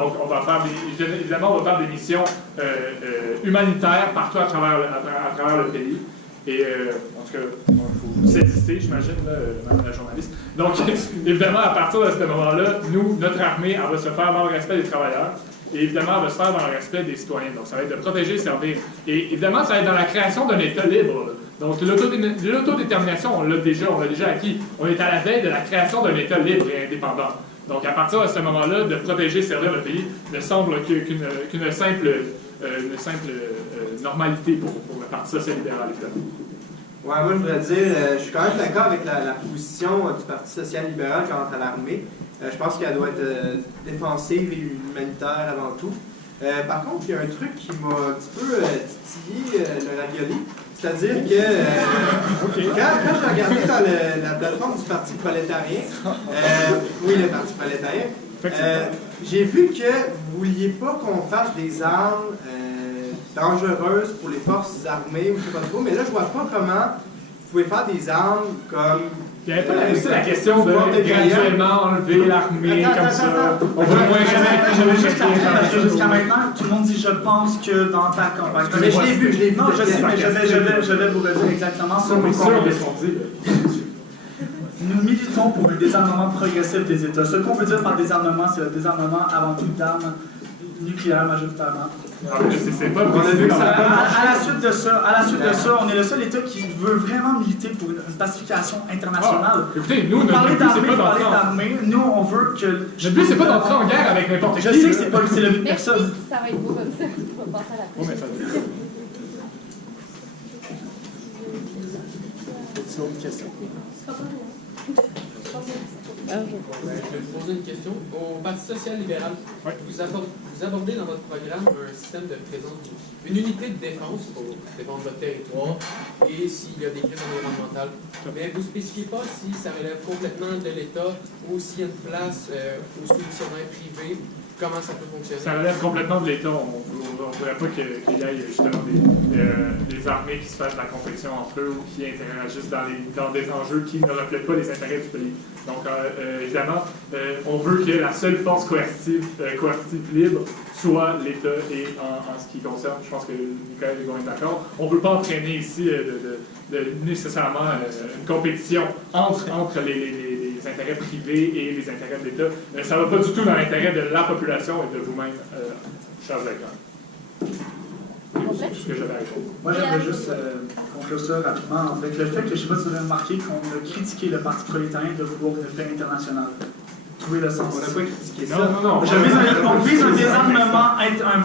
Donc, on va faire évidemment, on va faire des missions humanitaires partout à travers le pays. Et en tout cas, il faut vous saisir, j'imagine, Madame la journaliste. Donc, évidemment, à partir de ce moment-là, notre armée, elle va se faire dans le respect des travailleurs. Et évidemment, elle va se faire dans le respect des citoyens. Donc, ça va être de protéger et servir. Et évidemment, ça va être dans la création d'un État libre. Donc, l'autodétermination, on l'a déjà acquis. On est à la veille de la création d'un État libre et indépendant. Donc, à partir de ce moment-là, de protéger et servir le pays ne semble qu'une simple normalité pour le Parti social-libéral, évidemment. Ouais, moi, je voudrais dire, je suis quand même d'accord avec la position du Parti social-libéral quant à l'armée. Je pense qu'elle doit être défensive et humanitaire avant tout. Par contre, il y a un truc qui m'a un petit peu titillé le ravioli. C'est-à-dire que quand j'ai regardé dans la plateforme du Parti prolétarien, oui, le Parti prolétarien, j'ai vu que vous ne vouliez pas qu'on fasse des armes dangereuses pour les forces armées ou je ne sais pas trop, mais là, je ne vois pas comment vous pouvez faire des armes comme... Il n'y avait pas aussi la question de graduellement enlever l'armée comme ça. On va moins j'avais juste la fin parce que jusqu'à maintenant, tout le monde dit je pense que dans ta campagne. Mais je l'ai vu. Non, je sais, mais je vais vous redire exactement ce qu'on dit. Nous militons pour le désarmement progressif des États. Ce qu'on veut dire par désarmement, c'est le désarmement avant tout d'armes nucléaires majoritairement. C'est pas à la suite de ça, on est le seul État qui veut vraiment militer pour une pacification internationale. Écoutez, nous, vous parlez d'armée, d'armée, nous, on veut que... Le but, c'est pas d'entrer en guerre avec n'importe qui. Je sais que c'est le but de personne. Ça va être beau comme ça. On va passer à la prochaine. C'est une autre question. Je vais vous poser une question. Au Parti social-libéral, vous abordez dans votre programme un système de présence, une unité de défense pour défendre votre territoire et s'il y a des crises environnementales. Mais vous ne spécifiez pas si ça relève complètement de l'État ou s'il y a une place aux solutionnaires privés. Comment ça peut fonctionner? Ça relève complètement de l'État. On ne voudrait pas qu'il y ait justement des armées qui se fassent de la compétition entre eux ou qui interagissent dans des enjeux qui ne reflètent pas les intérêts du pays. Donc, évidemment, on veut que la seule force coercitive libre soit l'État et en ce qui concerne, je pense que Nicolas et Hugo est d'accord, on ne veut pas entraîner ici nécessairement une compétition entre les intérêts privés et les intérêts de l'État. Ça ne va pas du tout dans l'intérêt de la population et de vous-même, chers lecteurs. C'est tout ce que j'avais à répondre. Moi, j'aimerais juste conclure ça rapidement avec le fait que, je ne sais pas si vous avez remarqué, qu'on a critiqué le Parti prolétarien de vouloir une paix internationale. Trouvez le sens. On n'a pas critiqué ça. Non. On vise un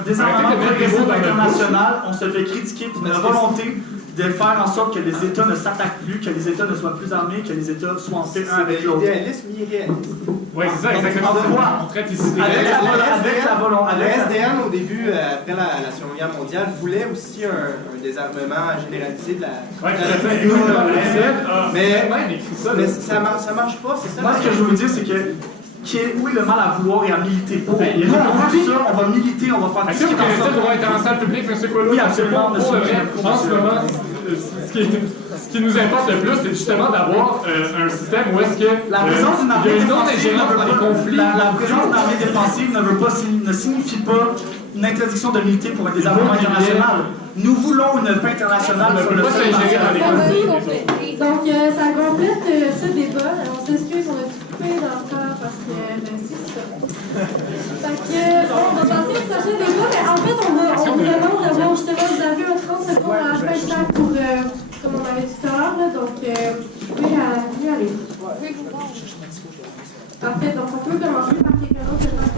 désarmement progressif international. On se fait critiquer pour notre volonté de faire en sorte que les États ne s'attaquent plus, que les États ne soient plus armés, que les États soient en paix un avec l'autre. L'idéalisme irréaliste. Oui, c'est ça, exactement. On traite ici Le SDN, au début, après la Seconde Guerre mondiale, voulait aussi un désarmement généralisé de la... Oui, tout à fait. Mais ça marche pas, c'est ça. Moi, ce que je veux vous dire, c'est que où est le mal à vouloir et à militer pour? Nous, on veut ça, on va militer, on va faire tout ce qui est dans le droit être en salle publique, M. Coelho? Oui, absolument. Pour le vrai, en ce moment, ce qui nous importe le plus, c'est justement d'avoir un système où est-ce que la présence d'une armée défensive la présence d'une armée défensive ne signifie pas une interdiction de militer pour un désarmement international. Nous voulons une paix internationale sur le sol. Donc, ça complète ce débat. On s'excuse, on a dû couper dans le temps parce que c'est ça. Fait que, bon, on va passer au prochain débat, mais en fait, on vous demande d'avoir justement, vous avez 30 secondes à la fin de temps pour, comme on avait dit tout à l'heure, donc, vous pouvez aller. Parfait, donc on peut commencer par quelqu'un d'autre.